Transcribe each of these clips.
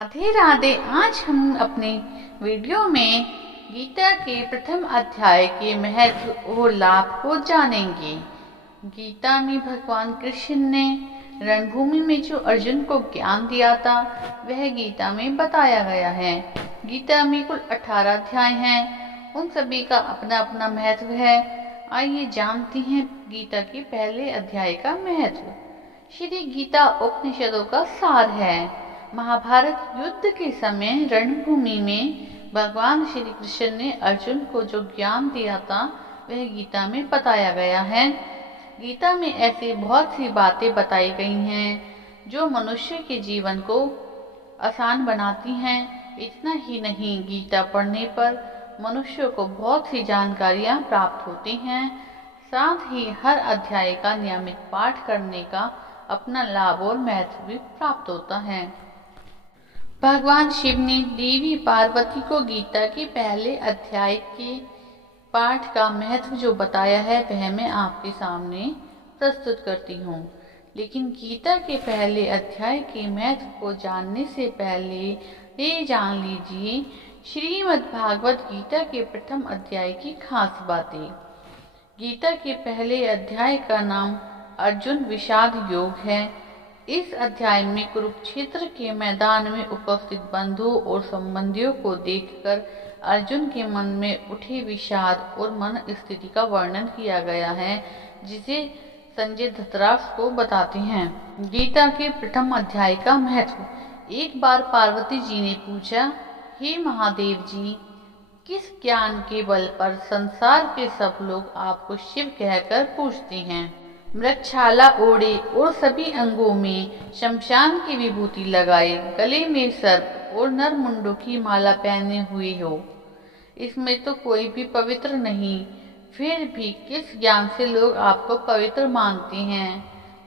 राधे राधे। आज हम अपने वीडियो में गीता के प्रथम अध्याय के महत्व और लाभ को जानेंगे। गीता में भगवान कृष्ण ने रणभूमि में जो अर्जुन को ज्ञान दिया था वह गीता में बताया गया है। गीता में कुल 18 अध्याय हैं, उन सभी का अपना अपना महत्व है। आइए जानते हैं गीता के पहले अध्याय का महत्व। श्री गीता उपनिषदों का सार है। महाभारत युद्ध के समय रणभूमि में भगवान श्री कृष्ण ने अर्जुन को जो ज्ञान दिया था वह गीता में बताया गया है। गीता में ऐसी बहुत सी बातें बताई गई हैं जो मनुष्य के जीवन को आसान बनाती हैं। इतना ही नहीं, गीता पढ़ने पर मनुष्य को बहुत सी जानकारियां प्राप्त होती हैं। साथ ही हर अध्याय का नियमित पाठ करने का अपना लाभ और महत्व भी प्राप्त होता है। भगवान शिव ने देवी पार्वती को गीता के पहले अध्याय के पाठ का महत्व जो बताया है वह मैं आपके सामने प्रस्तुत करती हूँ। लेकिन गीता के पहले अध्याय के महत्व को जानने से पहले ये जान लीजिए श्रीमद् भागवत गीता के प्रथम अध्याय की खास बातें। गीता के पहले अध्याय का नाम अर्जुन विषाद योग है। इस अध्याय में कुरुक्षेत्र के मैदान में उपस्थित बंधुओं और संबंधियों को देखकर अर्जुन के मन में उठे विषाद और मन स्थिति का वर्णन किया गया है, जिसे संजय धृतराष्ट्र को बताते हैं। गीता के प्रथम अध्याय का महत्व। एक बार पार्वती जी ने पूछा, हे महादेव जी, किस ज्ञान के बल पर संसार के सब लोग आपको शिव कहकर पूछते हैं? मृगछाला ओढ़े और सभी अंगों में शमशान की विभूति लगाए, गले में सर्प और नर मुंडों की माला पहने हुए हो, इसमें तो कोई भी पवित्र नहीं, फिर भी किस ज्ञान से लोग आपको पवित्र मानते हैं?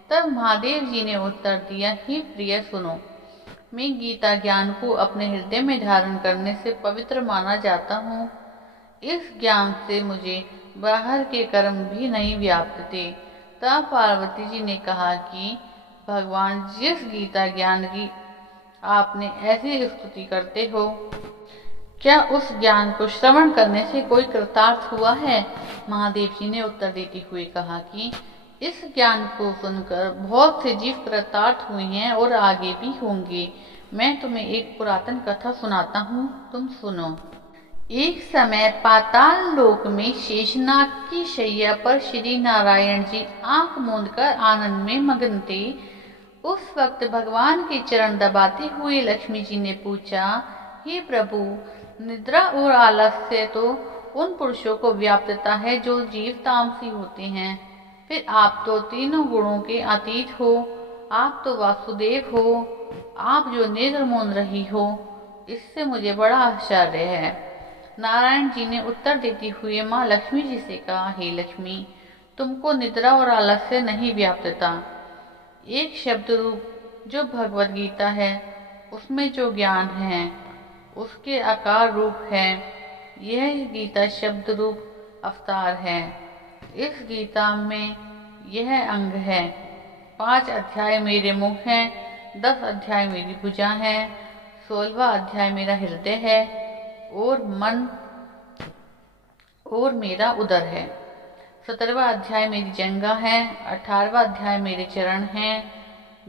तब महादेव जी ने उत्तर दिया, हे प्रिय सुनो, मैं गीता ज्ञान को अपने हृदय में धारण करने से पवित्र माना जाता हूँ। इस ज्ञान से मुझे बाहर के कर्म भी नहीं व्याप्त थे। तब पार्वती जी ने कहा कि भगवान, जिस गीता ज्ञान की आपने ऐसी स्तुति करते हो, क्या उस ज्ञान को श्रवण करने से कोई कृतार्थ हुआ है? महादेव जी ने उत्तर देते हुए कहा कि इस ज्ञान को सुनकर बहुत से जीव कृतार्थ हुए हैं और आगे भी होंगे। मैं तुम्हें एक पुरातन कथा सुनाता हूँ, तुम सुनो। एक समय पाताल लोक में शेषनाग की शैया पर श्री नारायण जी आंख मूंदकर आनंद में मग्न थे। उस वक्त भगवान के चरण दबाते हुए लक्ष्मी जी ने पूछा, हे प्रभु, निद्रा और आलस्य तो उन पुरुषों को व्याप्तता है जो जीव तामसी होते हैं, फिर आप तो तीनों गुणों के अतीत हो, आप तो वासुदेव हो, आप जो नेत्र मूंद रही हो, इससे मुझे बड़ा आश्चर्य है। नारायण जी ने उत्तर देते हुए माँ लक्ष्मी जी से कहा, हे लक्ष्मी, तुमको निद्रा और आलस्य नहीं व्याप्तता। एक शब्द रूप जो भगवत गीता है उसमें जो ज्ञान है उसके आकार रूप है। यह गीता शब्द रूप अवतार है। इस गीता में यह अंग है। 5 अध्याय मेरे मुख हैं, 10 अध्याय मेरी भुजा है, 16वां अध्याय मेरा हृदय है और मन और मेरा उदर है, 17वां अध्याय मेरी जंगा है, 18वां अध्याय मेरे चरण हैं,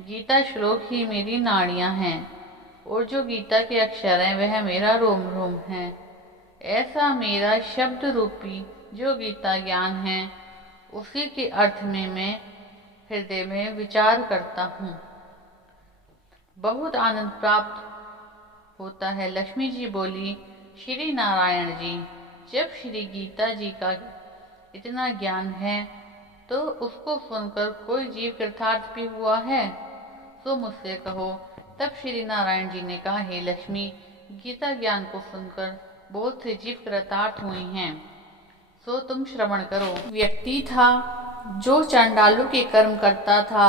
गीता श्लोक ही मेरी नाड़ियां हैं और जो गीता के अक्षर हैं वह मेरा रोम रोम है। ऐसा मेरा शब्द रूपी जो गीता ज्ञान है उसी के अर्थ में मैं हृदय में विचार करता हूँ। बहुत आनंद प्राप्त होता है। लक्ष्मी जी बोली, श्री नारायण जी, जब श्री गीता जी का इतना ज्ञान है तो उसको सुनकर कोई जीव कृतार्थ भी हुआ है, तो मुझसे कहो। तब श्री नारायण जी ने कहा, हे लक्ष्मी, गीता ज्ञान को सुनकर बहुत से जीव कृतार्थ हुए हैं, सो तुम श्रवण करो। व्यक्ति था जो चांडालों के कर्म करता था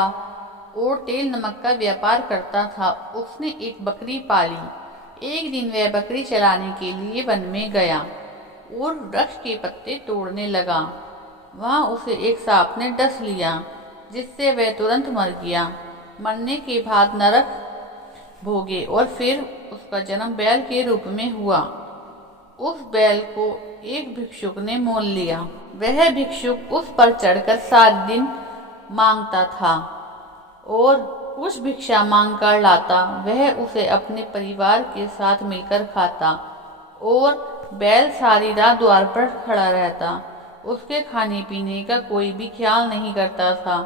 और तेल नमक का व्यापार करता था। उसने एक बकरी पाली। एक दिन वह बकरी चलाने के लिए वन में गया और वृक्ष के पत्ते तोड़ने लगा। वहां उसे एक सांप ने डस लिया, जिससे वह तुरंत मर गया। मरने के बाद नरक भोगे और फिर उसका जन्म बैल के रूप में हुआ। उस बैल को एक भिक्षुक ने मोल लिया। वह भिक्षुक उस पर चढ़कर सारे दिन मांगता था और कुछ भिक्षा मांग कर लाता वह उसे अपने परिवार के साथ मिलकर खाता और बैल सारी रात द्वार पर खड़ा रहता। उसके खाने पीने का कोई भी ख्याल नहीं करता था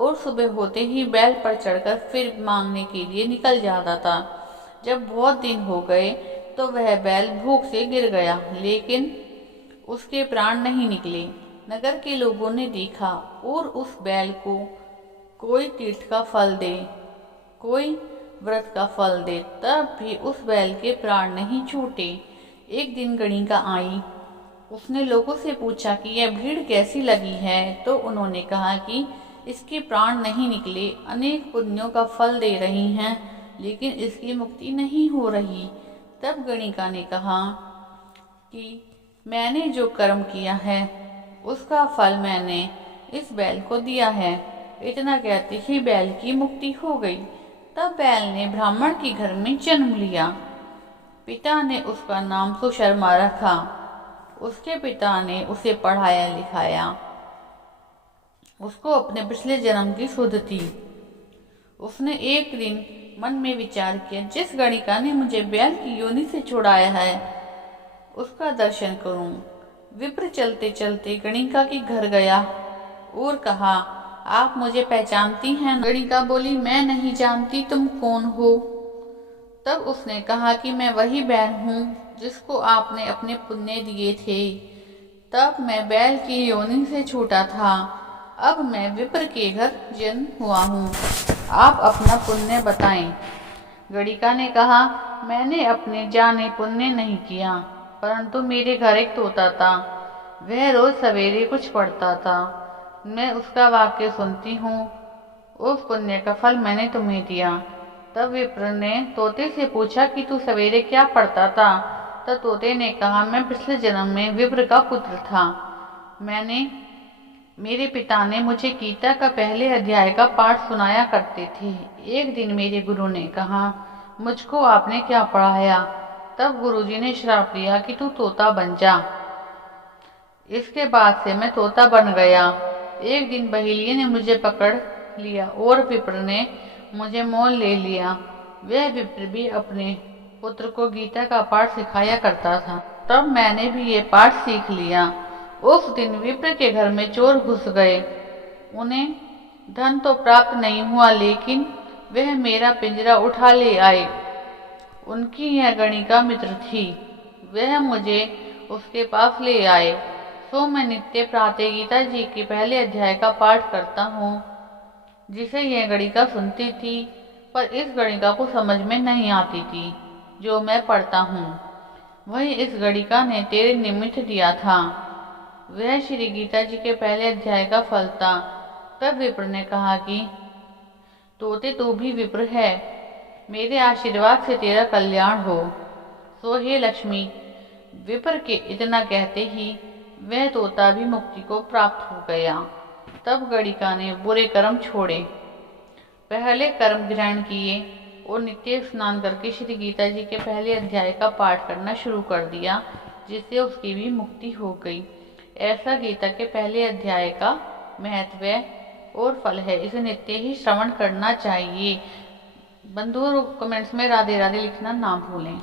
और सुबह होते ही बैल पर चढ़कर फिर मांगने के लिए निकल जाता था। जब बहुत दिन हो गए तो वह बैल भूख से गिर गया, लेकिन उसके प्राण नहीं निकले। नगर के लोगों ने देखा और उस बैल को कोई तीर्थ का फल दे, कोई व्रत का फल दे, तब भी उस बैल के प्राण नहीं छूटे। एक दिन गणिका आई। उसने लोगों से पूछा कि यह भीड़ कैसी लगी है, तो उन्होंने कहा कि इसके प्राण नहीं निकले, अनेक पुण्यों का फल दे रही हैं, लेकिन इसकी मुक्ति नहीं हो रही। तब गणिका ने कहा कि मैंने जो कर्म किया है उसका फल मैंने इस बैल को दिया है। इतना कहते ही बैल की मुक्ति हो गई। तब बैल ने ब्राह्मण के घर में जन्म लिया। पिता ने उसका नाम सुशर्मा रखा। उसके पिता ने उसे पढ़ाया लिखाया। उसको अपने पिछले जन्म की सुध थी। उसने एक दिन मन में विचार किया, जिस गणिका ने मुझे बैल की योनि से छुड़ाया है उसका दर्शन करूं। विप्र चलते चलते गणिका के घर गया और कहा, आप मुझे पहचानती हैं? गणिका बोली, मैं नहीं जानती, तुम कौन हो? तब उसने कहा कि मैं वही बैल हूँ जिसको आपने अपने पुण्य दिए थे। तब मैं बैल की योनि से छूटा था, अब मैं विप्र के घर जन्म हुआ हूँ, आप अपना पुण्य बताएं। गणिका ने कहा, मैंने अपने जाने पुण्य नहीं किया, परंतु मेरे घर एक तोता था, वह रोज सवेरे कुछ पढ़ता था, मैं उसका वाक्य सुनती हूँ, उस पुण्य का फल मैंने तुम्हें दिया। तब विप्र ने तोते से पूछा कि तू सवेरे क्या पढ़ता था? तब तोते ने कहा, मैं पिछले जन्म में विप्र का पुत्र था। मेरे पिता ने मुझे गीता का पहले अध्याय का पाठ सुनाया करते थे। एक दिन मेरे गुरु ने कहा, मुझको आपने क्या पढ़ाया? तब गुरुजी ने श्राप दिया कि तू तोता बन जा। इसके बाद से मैं तोता बन गया। एक दिन बहेलिये ने मुझे पकड़ लिया और विप्र ने मुझे मोल ले लिया। वह विप्र भी अपने पुत्र को गीता का पाठ सिखाया करता था। तब मैंने भी ये पाठ सीख लिया। उस दिन विप्र के घर में चोर घुस गए। उन्हें धन तो प्राप्त नहीं हुआ, लेकिन वह मेरा पिंजरा उठा ले आए। उनकी यह गणिका मित्र थी। वह मुझे उसके पास ले आए। सो मैं नित्य प्रातः गीता जी के पहले अध्याय का पाठ करता हूँ, जिसे यह गणिका सुनती थी, पर इस गणिका को समझ में नहीं आती थी जो मैं पढ़ता हूँ। वही इस गणिका ने तेरे निमित्त दिया था। वह श्री गीता जी के पहले अध्याय का फल था। तब विप्र ने कहा कि तोते तू भी विप्र है, मेरे आशीर्वाद से तेरा कल्याण हो। सो हे लक्ष्मी। विप्र के इतना कहते ही वह तोता भी मुक्ति को प्राप्त हो गया। तब गणिका ने बुरे कर्म छोड़े, पहले कर्म ग्रहण किए और नित्य स्नान करके श्री गीता जी के पहले अध्याय का पाठ करना शुरू कर दिया, जिससे उसकी भी मुक्ति हो गई। ऐसा गीता के पहले अध्याय का महत्व और फल है। इसे नित्य ही श्रवण करना चाहिए। बंधुओं, कमेंट्स में राधे राधे लिखना ना भूलें।